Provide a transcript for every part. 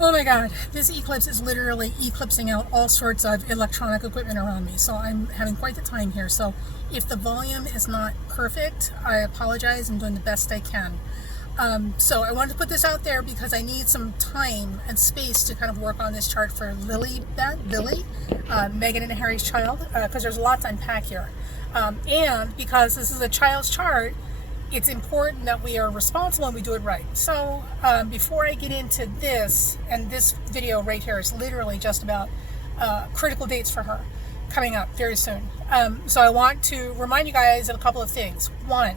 Oh my god, this eclipse is literally eclipsing out all sorts of electronic equipment around me, so I'm having quite the time here. So if the volume is not perfect, I apologize. I'm doing the best I can. So I wanted to put this out there because I need some time and space to kind of work on this chart for Lily, Meghan and Harry's child, because there's a lot to unpack here. And because this is a child's chart, it's important that we are responsible and we do it right. So before I get into this, and this video right here is literally just about critical dates for her coming up very soon. So I want to remind you guys of a couple of things. One,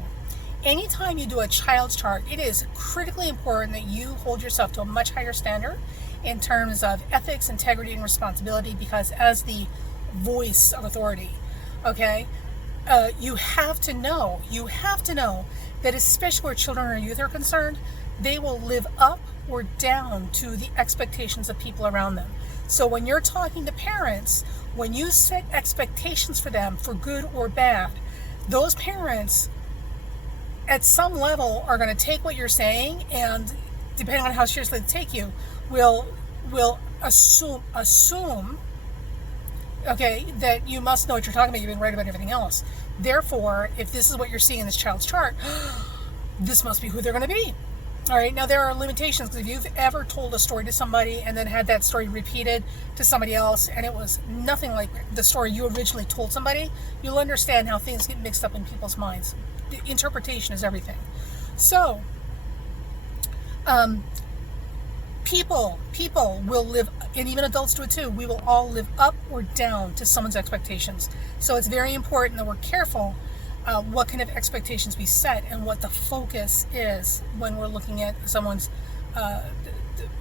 anytime you do a child's chart, it is critically important that you hold yourself to a much higher standard in terms of ethics, integrity, and responsibility, because as the voice of authority, okay, you have to know that especially where children or youth are concerned, they will live up or down to the expectations of people around them. So when you're talking to parents, when you set expectations for them, for good or bad, those parents at some level are going to take what you're saying, and depending on how seriously they take you, will assume okay, that you must know what you're talking about. You've been right about everything else. Therefore, if this is what you're seeing in this child's chart, this must be who they're going to be. All right, now there are limitations, because if you've ever told a story to somebody and then had that story repeated to somebody else and it was nothing like the story you originally told somebody, you'll understand how things get mixed up in people's minds. The interpretation is everything. So, people will live, and even adults do it too, we will all live up or down to someone's expectations. So it's very important that we're careful what kind of expectations we set and what the focus is when we're looking at someone's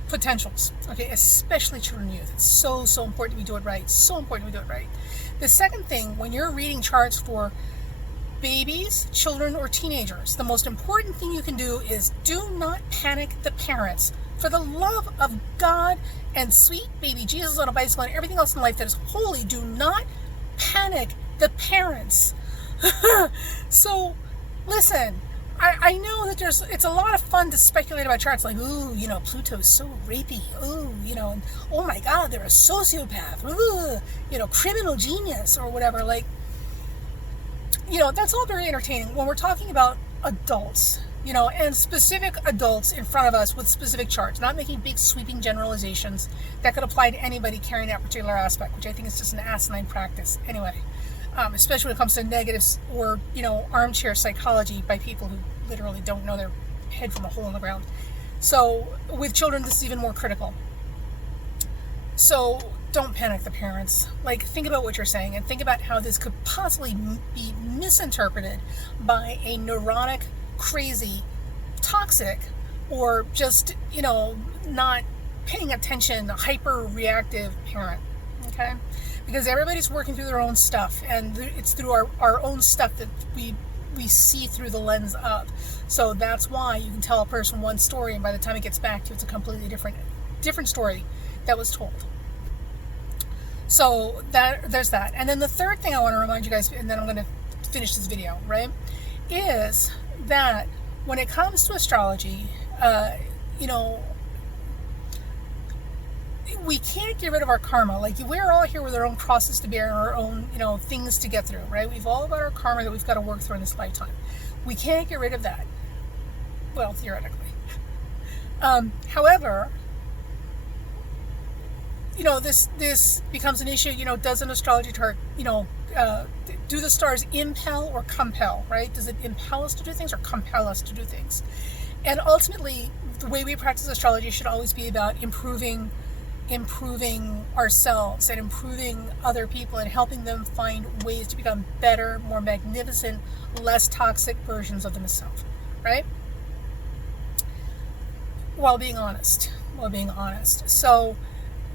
potentials, okay, especially children and youth. It's so important we do it right. So important we do it right. The second thing, when you're reading charts for babies, children, or teenagers, the most important thing you can do is do not panic the parents. For the love of God and sweet baby Jesus on a bicycle and everything else in life that is holy, do not panic the parents. So, listen, I know that it's a lot of fun to speculate about charts, like, ooh, Pluto's so rapey, ooh, and oh my God, they're a sociopath, ooh, criminal genius, or whatever, like, that's all very entertaining when we're talking about adults, and specific adults in front of us with specific charts, not making big sweeping generalizations that could apply to anybody carrying that particular aspect, which I think is just an asinine practice anyway, especially when it comes to negatives or, armchair psychology by people who literally don't know their head from a hole in the ground. So with children, this is even more critical. So don't panic the parents. Like, think about what you're saying and think about how this could possibly be misinterpreted by a neurotic, crazy, toxic, or just, not paying attention, hyper reactive parent. Okay? Because everybody's working through their own stuff, and it's through our own stuff that we see through the lens of. So that's why you can tell a person one story, and by the time it gets back to you, it's a completely different story that was told. So there's that. And then the third thing I want to remind you guys, and then I'm going to finish this video, right, is that when it comes to astrology, we can't get rid of our karma. Like, we're all here with our own crosses to bear and our own, things to get through, right? We've all got our karma that we've got to work through in this lifetime. We can't get rid of that. Well, theoretically. However, this becomes an issue. Does an astrology chart, do the stars impel or compel, right? Does it impel us to do things or compel us to do things? And ultimately, the way we practice astrology should always be about improving ourselves and improving other people and helping them find ways to become better, more magnificent, less toxic versions of themselves, right? While being honest. So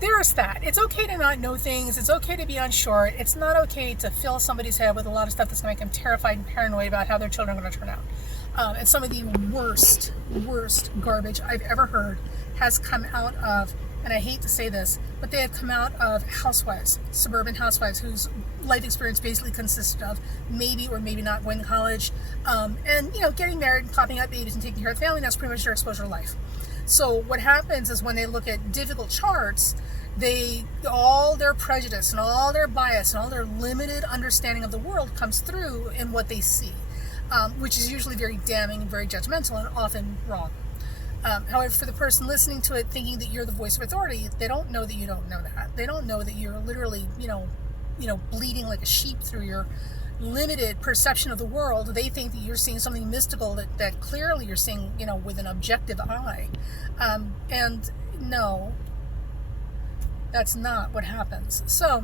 there's that. It's okay to not know things. It's okay to be unsure. It's not okay to fill somebody's head with a lot of stuff that's going to make them terrified and paranoid about how their children are going to turn out. And some of the worst garbage I've ever heard has come out of, and I hate to say this, but they have come out of housewives, suburban housewives, whose life experience basically consisted of maybe or maybe not going to college, and getting married and popping out babies and taking care of the family. That's pretty much their exposure to life. So what happens is when they look at difficult charts, all their prejudice and all their bias and all their limited understanding of the world comes through in what they see, which is usually very damning and very judgmental and often wrong. However, for the person listening to it thinking that you're the voice of authority, they don't know that you don't know that. They don't know that you're literally, bleeding like a sheep through your limited perception of the world. They think that you're seeing something mystical that clearly you're seeing, with an objective eye. And no, that's not what happens. So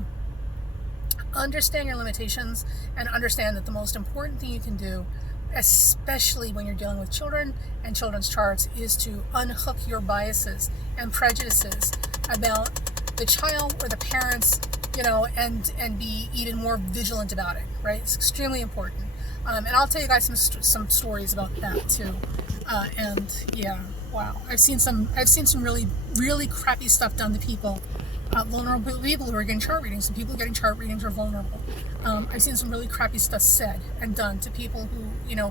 understand your limitations and understand that the most important thing you can do, especially when you're dealing with children and children's charts, is to unhook your biases and prejudices about the child or the parents, and be even more vigilant about it, right? It's extremely important. And I'll tell you guys some stories about that too. And yeah, wow, I've seen some really, really crappy stuff done to people. Vulnerable people who are getting chart readings, and people getting chart readings are vulnerable. I've seen some really crappy stuff said and done to people who,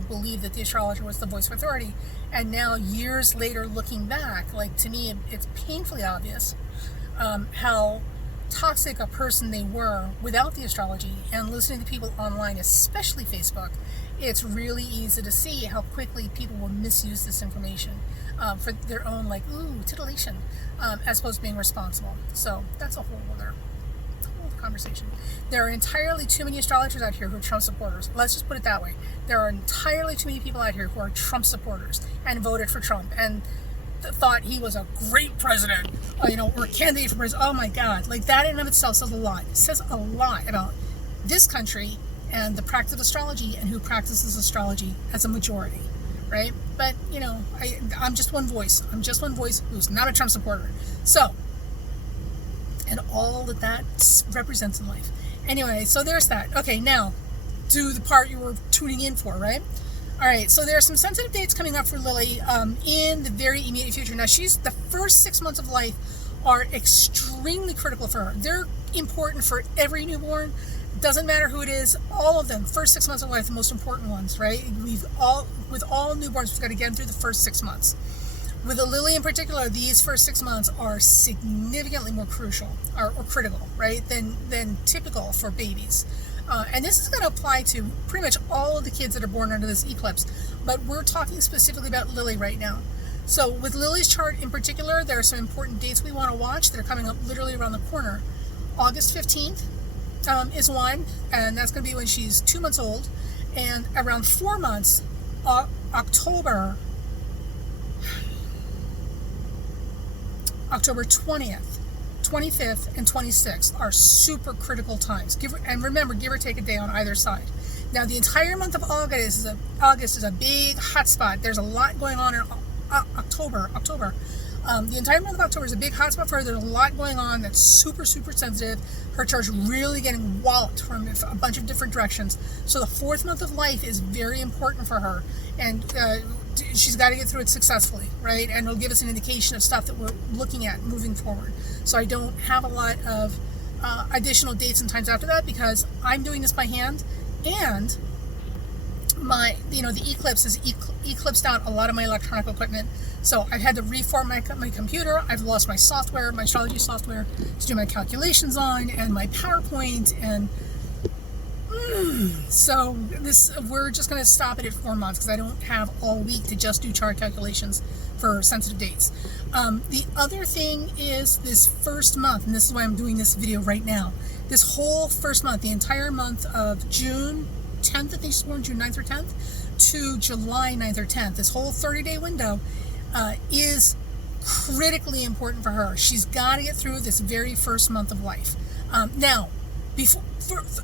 believe that the astrologer was the voice of authority. And now, years later, looking back, like, to me, it's painfully obvious how toxic a person they were without the astrology. And listening to people online, especially Facebook, it's really easy to see how quickly people will misuse this information for their own, titillation, as opposed to being responsible. So that's a whole other conversation. There are entirely too many astrologers out here who are Trump supporters. Let's just put it that way. There are entirely too many people out here who are Trump supporters and voted for Trump and thought he was a great president, or candidate for president. Oh my God, that in and of itself says a lot. It says a lot about this country and the practice of astrology and who practices astrology as a majority, right? But, I'm just one voice. I'm just one voice who's not a Trump supporter. So, and all that represents in life. Anyway, so there's that. Okay, now, do the part you were tuning in for, right? All right, so there are some sensitive dates coming up for Lily in the very immediate future. Now, the first 6 months of life are extremely critical for her. They're important for every newborn. Doesn't matter who it is, all of them. First 6 months of life, the most important ones, right? With all newborns, we've got to get them through the first 6 months. With a Lily in particular, these first 6 months are significantly more crucial or critical, right, than typical for babies. And this is going to apply to pretty much all of the kids that are born under this eclipse, but we're talking specifically about Lily right now. So with Lily's chart in particular, there are some important dates we want to watch that are coming up literally around the corner. August 15th is one, and that's going to be when she's 2 months old. And around 4 months, October 20th, 25th, and 26th are super critical times. And remember, give or take a day on either side. Now, the entire month of August is a big hot spot. There's a lot going on in October. The entire month of October is a big hot spot for her. There's a lot going on that's super, super sensitive. Her chart's really getting walloped from a bunch of different directions. So the fourth month of life is very important for her. And she's got to get through it successfully, right? And it'll give us an indication of stuff that we're looking at moving forward. So I don't have a lot of additional dates and times after that because I'm doing this by hand, and the eclipse has eclipsed out a lot of my electronic equipment. So I've had to reform my computer. I've lost my software, my astrology software to do my calculations on, and my PowerPoint, and so we're just going to stop it at 4 months because I don't have all week to just do chart calculations for sensitive dates. The other thing is this first month, and this is why I'm doing this video right now. This whole first month, the entire month of June 10th, I think she's born June 9th or 10th, to July 9th or 10th, this whole 30-day window is critically important for her. She's got to get through this very first month of life. Now,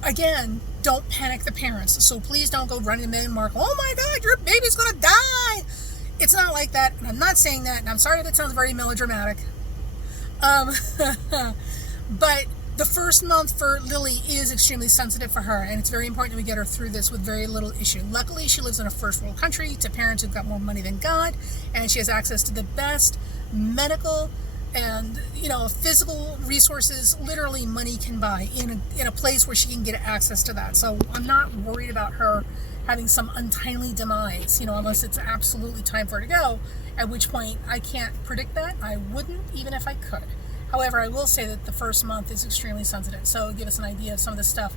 again, don't panic the parents. So please don't go running to me and mark, oh my God, your baby's going to die. It's not like that, and I'm not saying that, and I'm sorry if it sounds very melodramatic. But the first month for Lily is extremely sensitive for her, and it's very important that we get her through this with very little issue. Luckily, she lives in a first world country to parents who've got more money than God, and she has access to the best medical and physical resources literally money can buy in a place where she can get access to that. So I'm not worried about her having some untimely demise, unless it's absolutely time for it to go, at which point I can't predict that. I wouldn't, even if I could. However, I will say that the first month is extremely sensitive, so give us an idea of some of the stuff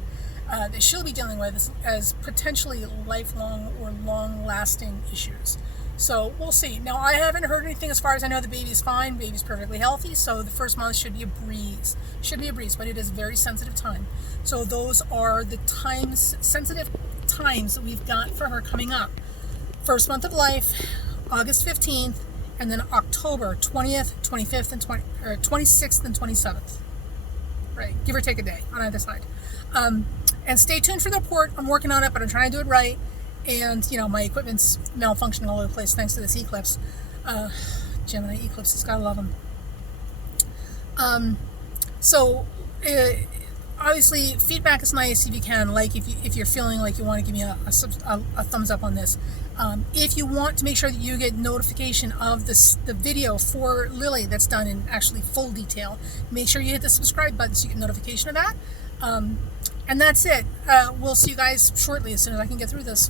that she'll be dealing with as potentially lifelong or long-lasting issues. So we'll see. Now, I haven't heard anything as far as I know. The baby's fine. Baby's perfectly healthy. So the first month should be a breeze. But it is a very sensitive time. So those are the sensitive times that we've got for her coming up. First month of life, August 15th, and then October 20th, 25th, and 26th and 27th. Right, give or take a day on either side. And stay tuned for the report. I'm working on it, but I'm trying to do it right. And, my equipment's malfunctioning all over the place thanks to this eclipse. Gemini eclipses, gotta love them. Obviously, feedback is nice if you can. Like, if you're feeling like you want to give me a thumbs up on this. If you want to make sure that you get notification of the video for Lily that's done in actually full detail, make sure you hit the subscribe button so you get notification of that. And that's it. We'll see you guys shortly as soon as I can get through this.